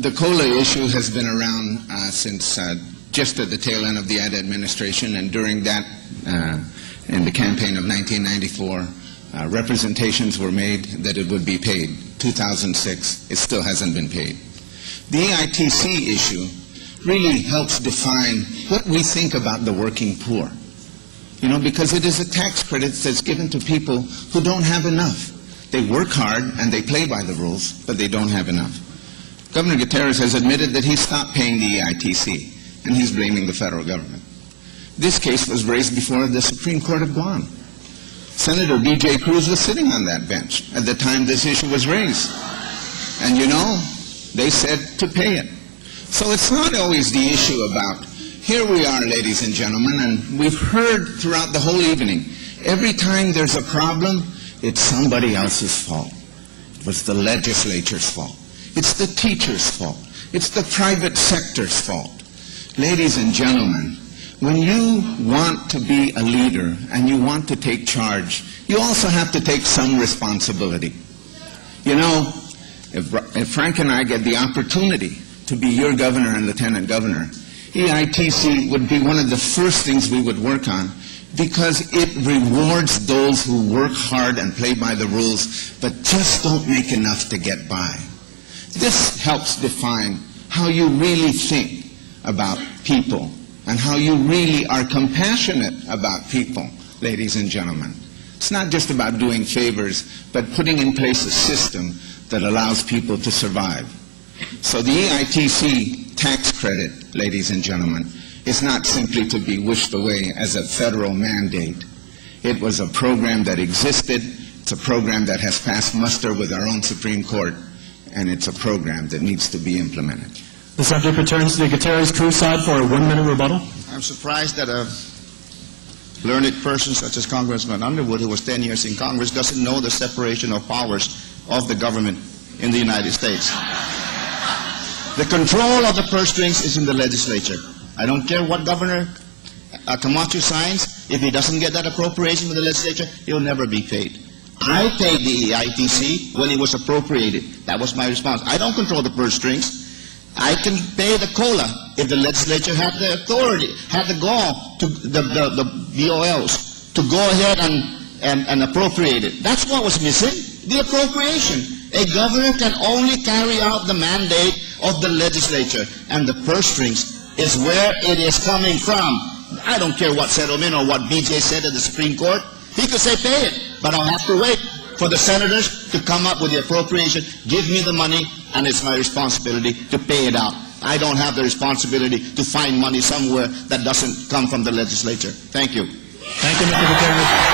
The COLA issue has been around since just at the tail end of the EITC administration, and during that, in the campaign of 1994, representations were made that it would be paid. 2006, it still hasn't been paid. The EITC issue really helps define what we think about the working poor. You know, because it is a tax credit that's given to people who don't have enough. They work hard and they play by the rules, but they don't have enough. Governor Gutierrez has admitted that he stopped paying the EITC, and he's blaming the federal government. This case was raised before the Supreme Court of Guam. Senator B.J. Cruz was sitting on that bench at the time this issue was raised. And you know, they said to pay it. So it's not always the issue about, here we are, ladies and gentlemen, and we've heard throughout the whole evening, every time there's a problem, it's somebody else's fault. It was the legislature's fault. It's the teacher's fault. It's the private sector's fault. Ladies and gentlemen, when you want to be a leader and you want to take charge, you also have to take some responsibility. You know, if Frank and I get the opportunity to be your governor and lieutenant governor, EITC would be one of the first things we would work on, because it rewards those who work hard and play by the rules, but just don't make enough to get by. This helps define how you really think about people and how you really are compassionate about people, ladies and gentlemen. It's not just about doing favors, but putting in place a system that allows people to survive. So the EITC tax credit, ladies and gentlemen, is not simply to be wished away as a federal mandate. It was a program that existed. It's a program that has passed muster with our own Supreme Court, and it's a program that needs to be implemented. The subject returns to the Gutierrez-Cruz side for a 1-minute rebuttal. I'm surprised that a learned person such as Congressman Underwood, who was 10 years in Congress, doesn't know the separation of powers of the government in the United States. The control of the purse strings is in the legislature. I don't care what Governor Camacho signs. If he doesn't get that appropriation from the legislature, he'll never be paid. I paid the EITC when it was appropriated. That was my response. I don't control the purse strings. I can pay the COLA if the legislature had the authority, had the gall to the VOLs to go ahead and appropriate it. That's what was missing, the appropriation. A governor can only carry out the mandate of the legislature, and the purse strings is where it is coming from. I don't care what settlement or what BJ said at the Supreme Court. He could say pay it, but I'll have to wait for the senators to come up with the appropriation, give me the money, and it's my responsibility to pay it out. I don't have the responsibility to find money somewhere that doesn't come from the legislature. Thank you. Thank you, Mr. Gutierrez.